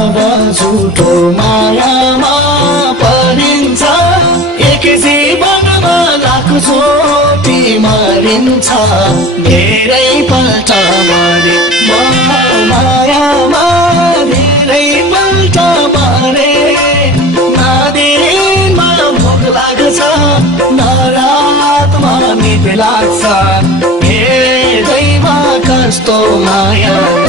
जब झुटो मायामा परिन्छ एक जीवनमा लाखौं चोटि मरिन्छ धेरै पल्ट मरे मायामा धेरै पल्ट मरे नदिनमा भोक लाग्छ नरातमा निद लाग्छ हेर्दैमा कस्तो माया